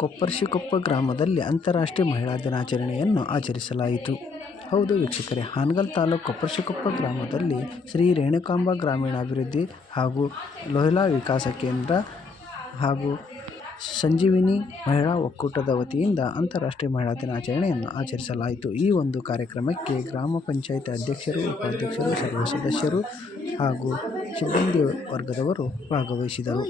ಕೊಪ್ಪರ್ಶಿಕೊಪ್ಪ ಗ್ರಾಮದಲ್ಲಿ ಅಂತಾರಾಷ್ಟ್ರೀಯ ಮಹಿಳಾ ದಿನಾಚರಣೆಯನ್ನು ಆಚರಿಸಲಾಯಿತು. ಹೌದು ವೀಕ್ಷಕರೇ, ಹಾನಗಲ್ ತಾಲೂಕು ಕೊಪ್ಪರ್ಶಿಕೊಪ್ಪ ಗ್ರಾಮದಲ್ಲಿ ಶ್ರೀ ರೇಣುಕಾಂಬ ಗ್ರಾಮೀಣಾಭಿವೃದ್ಧಿ ಹಾಗೂ ಲೋಹಿಲಾ ವಿಕಾಸ ಕೇಂದ್ರ ಹಾಗೂ ಸಂಜೀವಿನಿ ಮಹಿಳಾ ಒಕ್ಕೂಟದ ವತಿಯಿಂದ ಅಂತಾರಾಷ್ಟ್ರೀಯ ಮಹಿಳಾ ದಿನಾಚರಣೆಯನ್ನು ಆಚರಿಸಲಾಯಿತು. ಈ ಒಂದು ಕಾರ್ಯಕ್ರಮಕ್ಕೆ ಗ್ರಾಮ ಪಂಚಾಯತ್ ಅಧ್ಯಕ್ಷರು, ಉಪಾಧ್ಯಕ್ಷರು, ಸರ್ವ ಸದಸ್ಯರು ಹಾಗೂ ಸಿಬ್ಬಂದಿ ವರ್ಗದವರು ಭಾಗವಹಿಸಿದರು.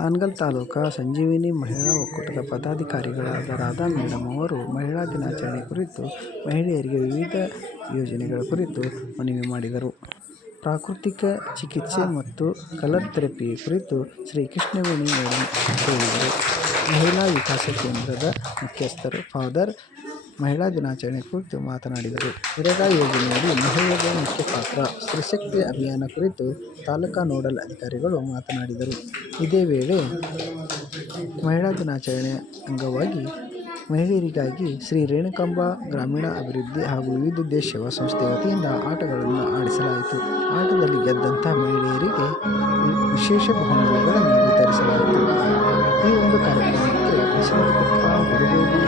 ಹಾನಗಲ್ ತಾಲೂಕಾ ಸಂಜೀವಿನಿ ಮಹಿಳಾ ಒಕ್ಕೂಟದ ಪದಾಧಿಕಾರಿಗಳಾದ ರಾಧಾ ಮೇಡಮ್ ಅವರು ಮಹಿಳಾ ದಿನಾಚರಣೆ ಕುರಿತು ಮಹಿಳೆಯರಿಗೆ ವಿವಿಧ ಯೋಜನೆಗಳ ಕುರಿತು ಮನವಿ ಮಾಡಿದರು. ಪ್ರಾಕೃತಿಕ ಚಿಕಿತ್ಸೆ ಮತ್ತು ಕಲರ್ ಥೆರಪಿ ಕುರಿತು ಶ್ರೀ ಕೃಷ್ಣವೇಣಿ ಮೇಡಮ್ ಹೇಳಿದರು. ಮಹಿಳಾ ವಿಕಾಸ ಕೇಂದ್ರದ ಮುಖ್ಯಸ್ಥರು ಫಾದರ್ ಮಹಿಳಾ ದಿನಾಚರಣೆ ಕುರಿತು ಮಾತನಾಡಿದರು. ನರೇಗಾ ಯೋಜನೆಯಲ್ಲಿ ಮಹಿಳೆಗೆ ಮುಖ್ಯ ಪಾತ್ರ, ಸ್ತ್ರೀಶಕ್ತಿ ಅಭಿಯಾನ ಕುರಿತು ತಾಲೂಕಾ ನೋಡಲ್ ಅಧಿಕಾರಿಗಳು ಮಾತನಾಡಿದರು. ಇದೇ ವೇಳೆ ಮಹಿಳಾ ದಿನಾಚರಣೆ ಅಂಗವಾಗಿ ಮಹಿಳೆಯರಿಗಾಗಿ ಶ್ರೀ ರೇಣುಕಾಂಬ ಗ್ರಾಮೀಣ ಅಭಿವೃದ್ಧಿ ಹಾಗೂ ವಿವಿಧ ದೇಶ ಸೇವಾ ಸಂಸ್ಥೆ ವತಿಯಿಂದ ಆಟಗಳನ್ನು ಆಡಿಸಲಾಯಿತು. ಆಟದಲ್ಲಿ ಗೆದ್ದಂಥ ಮಹಿಳೆಯರಿಗೆ ವಿಶೇಷ ಬಹುಮಾನಗಳನ್ನು ವಿತರಿಸಲಾಯಿತು. ಈ ಒಂದು ಕಾರ್ಯಕ್ರಮಕ್ಕೆ ಶಿವಕೊಪ್ಪ, ಹುಡುಗೋಡಿ,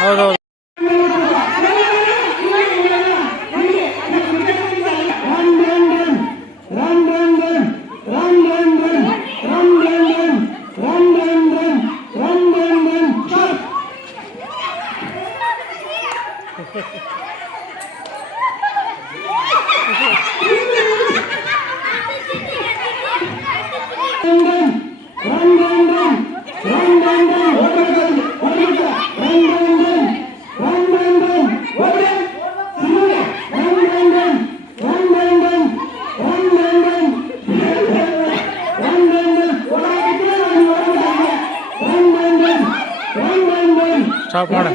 ಹೌದೌದು. ಸ್ಟಾಪ್ ಮಾಡ.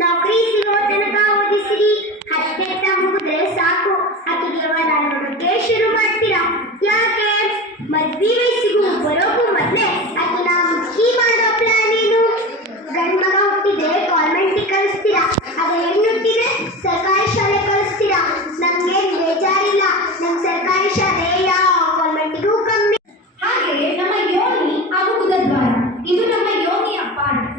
ನೌಕರಿ ಸಿಗೋ ತನಕ ಓದಿಸಿರಿ, 10ನೇ ಮುಗಿದ್ರೆ ಸಾಕು ಆಕೆಗೆ ವರನೋಡಕ್ಕೆ ಶುರು ಮಾಡ್ತೀರಾ. ಯಾಕೆ ಮದ್ವೆ ವಯಸ್ಸಿಗೂ ಬರೋಕು ಮೊದಲೇ ಆಕೆನ ಮುಖಿ ಮಾಡೋ ಪ್ಲಾನ್ ಏನು? ಗಂಡು ಮಗ ಹುಟ್ಟಿದ್ರೆ ಕಾನ್ವೆಂಟಿಗೆ ಕಳಿಸ್ತೀರಾ, ಅದೇ ಹೆಣ್ಣು ಹುಟ್ಟಿದ್ರೆ ಸರ್ಕಾರಿ ಶಾಲೆ ಕಳಿಸ್ತೀರಾ. ನಮ್ಗೆ ಬೇಜಾರಿಲ್ಲ, ನಮ್ ಸರ್ಕಾರಿ ಶಾಲೆ ಯಾವ ಕಾನ್ವೆಂಟಿಗೂ ಕಮ್ಮಿ. ಹಾಗೆ ನಮ್ಮ ಯೋನಿ ಹಾಗೂ ಗುದದ್ವಾರ, ಇದು ನಮ್ಮ ಯೋನಿಯ ಪಾರ್ಟ್.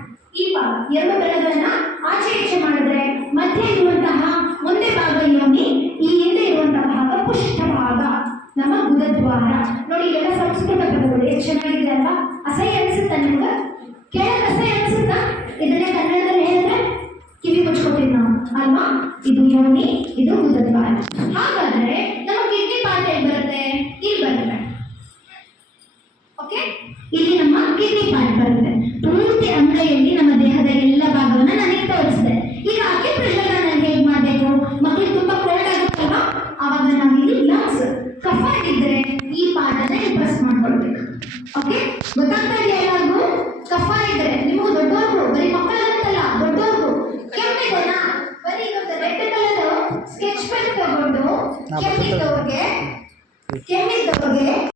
ಈಗ ಎರಡು ಬೆರಳನ್ನ ಆಚೆ ಈಚೆ ಮಾಡಿದ್ರೆ ಮಧ್ಯೆ ಇರುವಂತಹ ಮುಂದೆ ಭಾಗ ಯೋನಿ, ಈ ಹಿಂದೆ ಇರುವಂತಹ ಭಾಗ ಪುಷ್ಟ ಭಾಗ ನಮ್ಮ ಗುದದ್ವಾರ. ನೋಡಿ, ಎಲ್ಲ ಸಂಸ್ಕೃತ ಪದಗಳು ಎಷ್ಟು ಚೆನ್ನಾಗಿದೆ ಅಲ್ವಾ? ಅಸಹ್ಯ ಅನ್ಸುತ್ತಾ ನಿಮ್ಗೆ? ಕೇಳಕ್ ಅಸಹ್ಯ ಅನ್ಸುತ್ತಾ? ಇದನ್ನೇ ಕನ್ನಡದಲ್ಲಿ ಹೇಳಿದ್ರೆ ಕಿವಿ ಮುಚ್ಕೋತೀವಿ ನಾವು ಅಲ್ವಾ? ಇದು ಯೋನಿ, ಇದು ಗುದದ್ವಾರ. ಹಾಗಾದ್ರೆ ನಮ್ಮ ಕಿಡ್ನಿ ಪಾರ್ಟ್ ಎಲ್ಲಿ ಬರುತ್ತೆ? ಇಲ್ಲಿ ಬರುತ್ತೆ. ಓಕೆ, ಇಲ್ಲಿ ನಮ್ಮ ಕಿಡ್ನಿ ಪಾರ್ಟ್ ಬರುತ್ತೆ. ಪೂರ್ತಿ ಅಂಗೈಯಲ್ಲಿ ನಮ್ಮ ದೇಹದ ಎಲ್ಲ ಭಾಗವನ್ನ ನನಗೆ ತೋರಿಸಿದೆ. ಈಗ ಅಕ್ಯುಪ್ರೆಷರ್ ನಾನು ಹೇಗೆ ಮಾಡಬೇಕು? ಮಕ್ಕಳಿಗೆ ತುಂಬಾ ಕೋಲ್ಡ್ ಆಗುತ್ತಲ್ವಾ, ಆವಾಗ ನಾವು ಇಲ್ಲಿ ಲಂಗ್ಸ್ ಕಫ ಇದ್ರೆ ಈ ಪಾರ್ಟ್ ಅನ್ನ ಇಂಪ್ರೆಸ್ ಮಾಡ್ಕೊಳ್ಬೇಕು. ಓಕೆ, ಗೊತ್ತಾಗ್ತಾ ಇದೆಯಾ ಎಲ್ಲರಿಗೂ? ಕಫ ಇದ್ರೆ ನಿಮಗೂ ದೊಡ್ಡವ್ರಿಗೂ, ಬರೀ ಮಕ್ಕಳಂತಲ್ಲ, ದೊಡ್ಡವ್ರಿಗೂ ನಾ ಬರ್ತೇನೆ. ಕೆಮ್ಮಿದ್ದವ್ರಿಗೆ